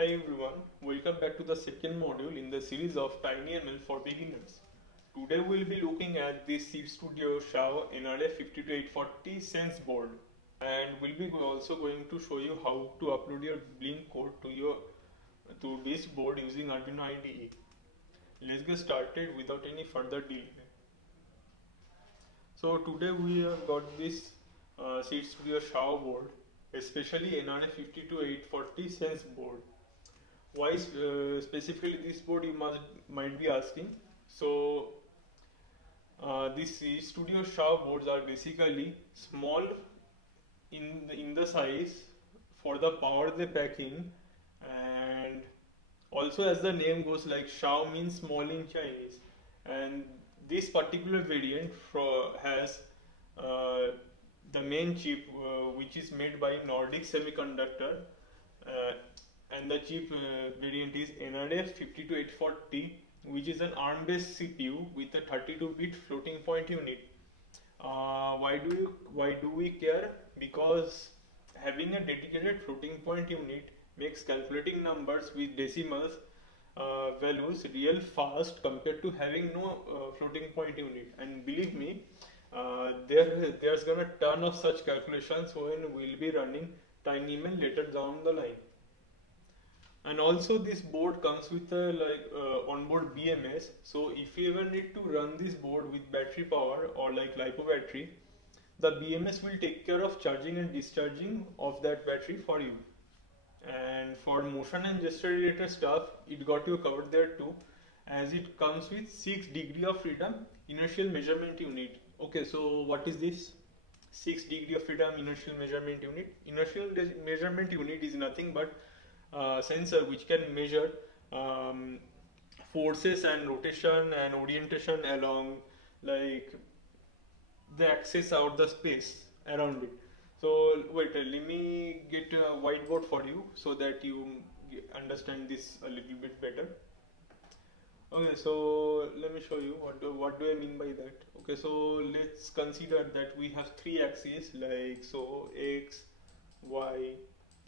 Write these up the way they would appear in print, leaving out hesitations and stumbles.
Hi everyone, welcome back to the second module in the series of TinyML for beginners. Today we'll be looking at the Seeed Studio XIAO NRF 52840 Sense board, and we'll be also going to show you how to upload your Blink code to this board using Arduino IDE. Let's get started without any further delay. So today we have got this Seeed Studio XIAO board, especially NRF 52840 Sense board. Why specifically this board, you might be asking. So these Seeed Studio XIAO boards are basically small in the size for the power they pack in, and also as the name goes, like XIAO means small in Chinese, and this particular variant has the main chip which is made by Nordic Semiconductor, and the chip variant is NRF 52840, which is an ARM-based CPU with a 32-bit floating point unit. Why do we care? Because having a dedicated floating point unit makes calculating numbers with decimals values real fast compared to having no floating point unit. And believe me, there's gonna ton of such calculations when we'll be running TinyML later down the line. And also this board comes with a onboard BMS, so if you ever need to run this board with battery power or like LiPo battery, the BMS will take care of charging and discharging of that battery for you. And for motion and gesture related stuff, it got you covered there too, as it comes with 6 degree of freedom inertial measurement unit. Okay, so what is this 6 degree of freedom inertial measurement unit? Inertial measurement unit is nothing but sensor which can measure forces and rotation and orientation along like the axis out the space around it. So wait, let me get a whiteboard for you so that you understand this a little bit better. Okay, so let me show you what do I mean by that. Okay, so let's consider that we have 3 axes, like so X, Y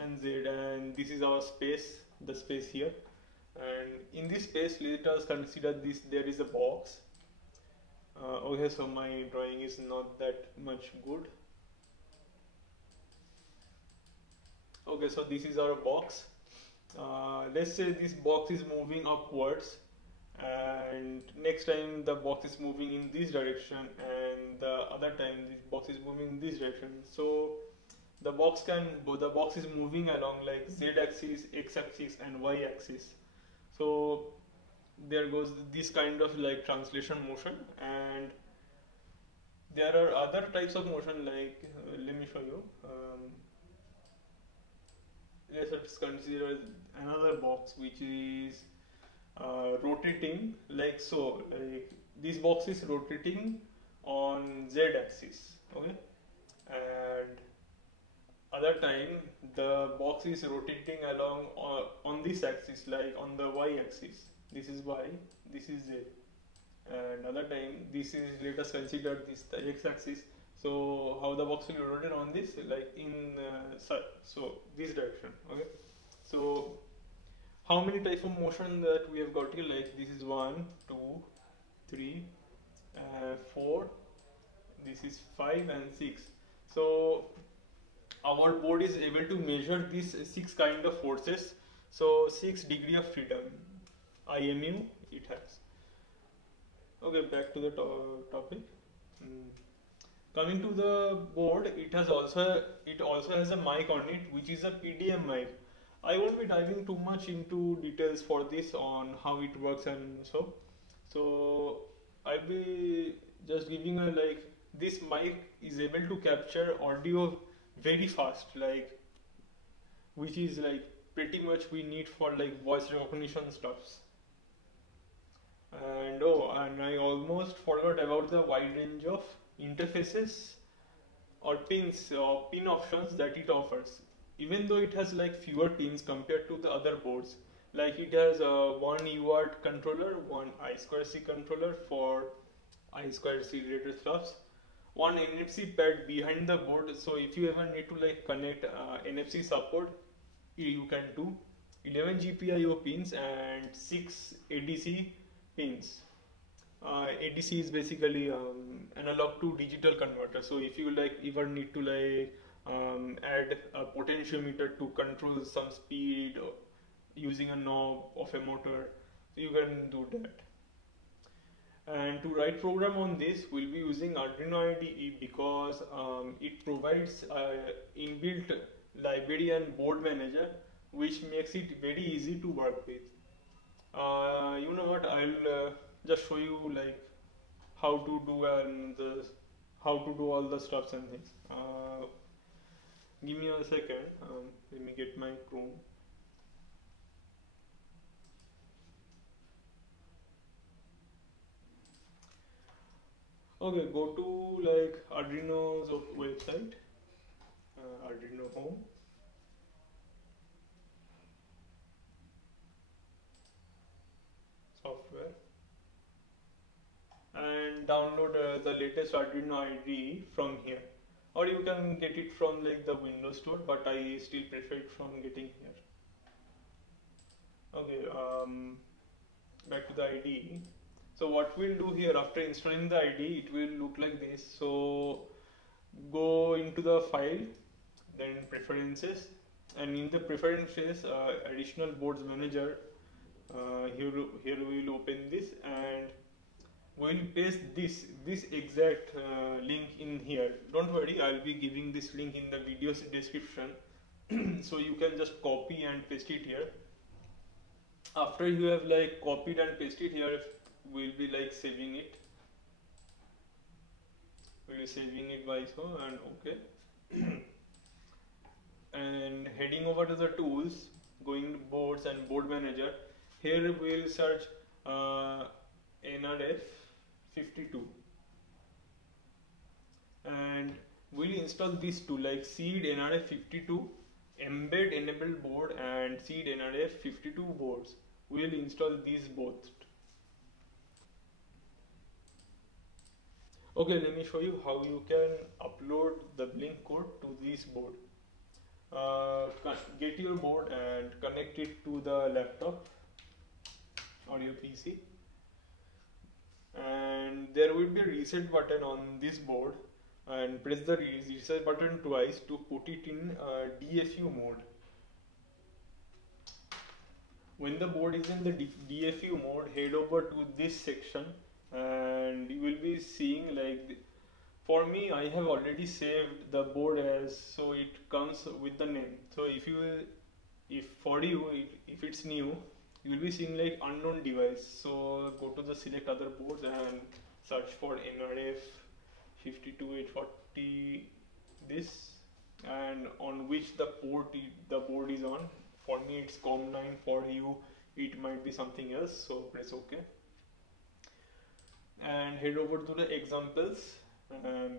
and Z, and this is our space, the space here, and in this space let us consider this, there is a box. Okay, so my drawing is not that much good. Okay, so this is our box. Let's say this box is moving upwards, and next time the box is moving in this direction, and the other time this box is moving in this direction. So the box is moving along like z-axis, x-axis and y-axis. So there goes this kind of like translation motion, and there are other types of motion like let me show you. Let's consider another box which is rotating like so. Like this box is rotating on z-axis, okay, and other time the box is rotating along on this axis, like on the y-axis. This is y, this is z, and other time this is, let us consider this the x-axis. So how the box will rotate on this, like in so this direction. Okay, so how many types of motion that we have got here? Like this is 1, 2, 3, 4. This is 5 and 6. So our board is able to measure these 6 kind of forces. So 6 degree of freedom IMU it has. Okay, back to the topic. Coming to the board, it also has a mic on it, which is a PDM mic. I won't be diving too much into details for this on how it works and so. So I'll be just giving a like, this mic is able to capture audio very fast, like which is like pretty much we need for like voice recognition stuffs. And and I almost forgot about the wide range of interfaces or pins or pin options that it offers. Even though it has like fewer pins compared to the other boards, like it has one UART controller, one I2C controller for I2C related stuffs, one NFC pad behind the board. So if you ever need to like connect NFC support, you can do. 11 GPIO pins and 6 ADC pins. ADC is basically analog to digital converter. So if you like ever need to like add a potentiometer to control some speed or using a knob of a motor, you can do that. And to write program on this, we'll be using Arduino IDE because it provides inbuilt library and board manager, which makes it very easy to work with. You know what? I'll just show you like how to do how to do all the stuffs and things. Give me a second. Let me get my Chrome. Okay, go to like Arduino's website, Arduino home. Software, and download the latest Arduino IDE from here, or you can get it from like the Windows Store, but I still prefer it from getting here. Okay, back to the IDE. So what we'll do here after installing the IDE, it will look like this. So go into the file, then preferences, and in the preferences, additional boards manager. Here we will open this and we'll paste this exact link in here. Don't worry, I'll be giving this link in the video's description, so you can just copy and paste it here. After you have like copied and pasted here, we'll be like saving it. We'll be saving it by so and okay. And heading over to the tools, going to boards and board manager. Here we'll search NRF52 and we'll install these two like Seeed NRF52 embed enable board and Seeed NRF52 boards. We'll install these both. Okay, let me show you how you can upload the Blink code to this board. Get your board and connect it to the laptop or your PC, and there will be a reset button on this board, and press the reset button twice to put it in DFU mode. When the board is in the DFU mode, head over to this section and you will be seeing like, for me I have already saved the board as, so it comes with the name. So if for you, if it's new, you will be seeing like unknown device. So go to the select other boards and search for NRF52840 this, and on which the port the board is on. For me it's COM9, for you it might be something else, so press OK and head over to the examples,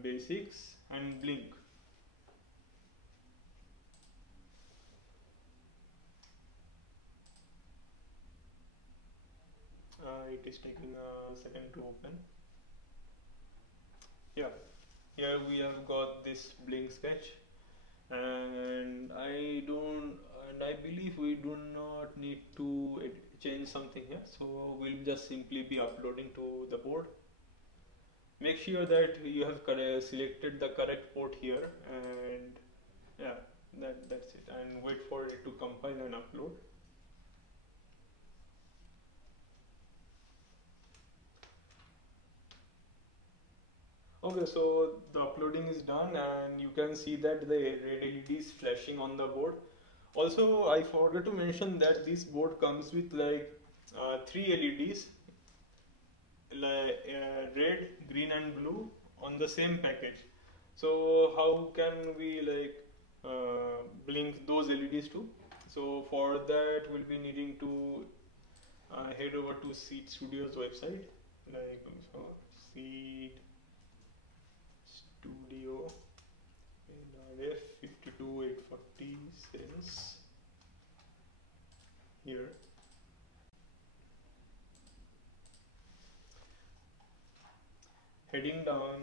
basics and Blink. It is taking a second to open. Yeah, here we have got this Blink sketch, and I believe we do not need to change something here, so we'll just simply be uploading to the board. Make sure that you have selected the correct port here, and yeah, that's it, and wait for it to compile and upload. Okay, so the uploading is done and you can see that the red LED is flashing on the board. Also, I forgot to mention that this board comes with like 3 LEDs, like red, green and blue on the same package. So how can we like blink those LEDs too? So for that we'll be needing to head over to Seeed Studio's website, like so Seeed Studio NRF52840 cells here. Heading down,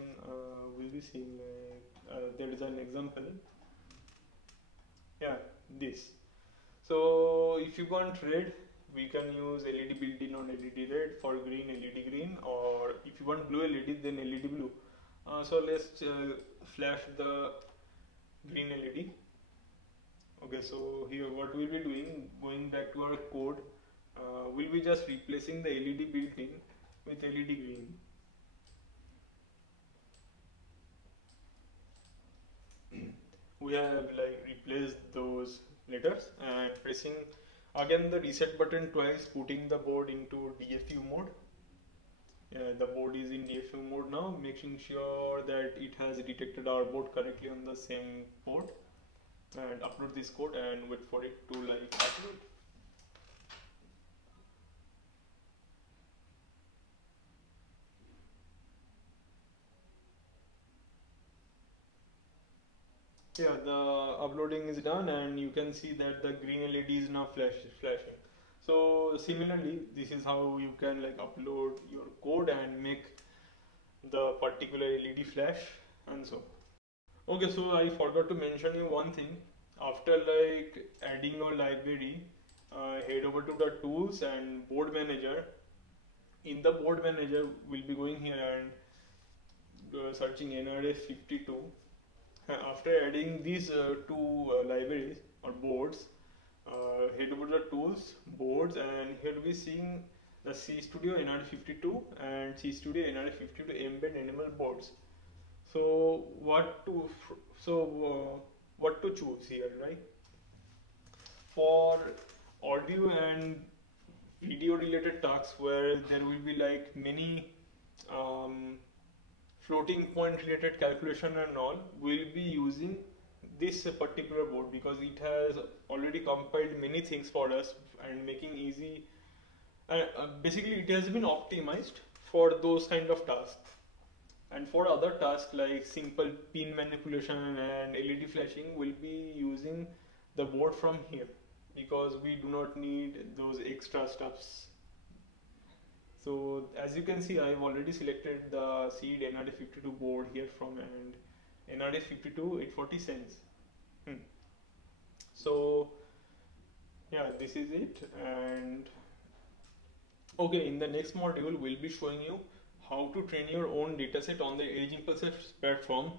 we'll be seeing like there is an example. Yeah, this. So if you want red, we can use LED built-in on LED red, for green LED green, or if you want blue LED, then LED blue. So let's flash the green LED. Okay, so here what we'll be doing, going back to our code, we'll be just replacing the LED built-in with LED green. We have like replaced those letters and pressing again the reset button twice, putting the board into DFU mode. The board is in DFU mode now, making sure that it has detected our board correctly on the same port, and upload this code and wait for it to like upload. Yeah, the uploading is done and you can see that the green LED is now flashing. So similarly, this is how you can like upload your code and make the particular LED flash and so. Okay, so I forgot to mention you one thing. After like adding your library, head over to the tools and board manager. In the board manager, we'll be going here and searching NRF52. After adding these two libraries or boards, head over to the tools, boards, and here we'll be seeing the Seeed Studio NR52 and Seeed Studio NR52 embed enable boards. So what to choose here, right? For audio and video related tasks where there will be like many floating point related calculation and all, we'll be using this particular board because it has already compiled many things for us and making easy. Basically, it has been optimized for those kind of tasks. And for other tasks like simple pin manipulation and LED flashing, we'll be using the board from here because we do not need those extra stuffs. So as you can see, I've already selected the Seeed NRF52 board here from and NRF52 840 cents. So yeah, this is it. And okay, in the next module, we'll be showing you how to train your own dataset on the Edge Impulsive platform,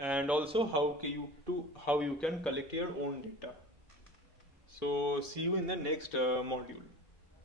and also how you can collect your own data. So see you in the next module.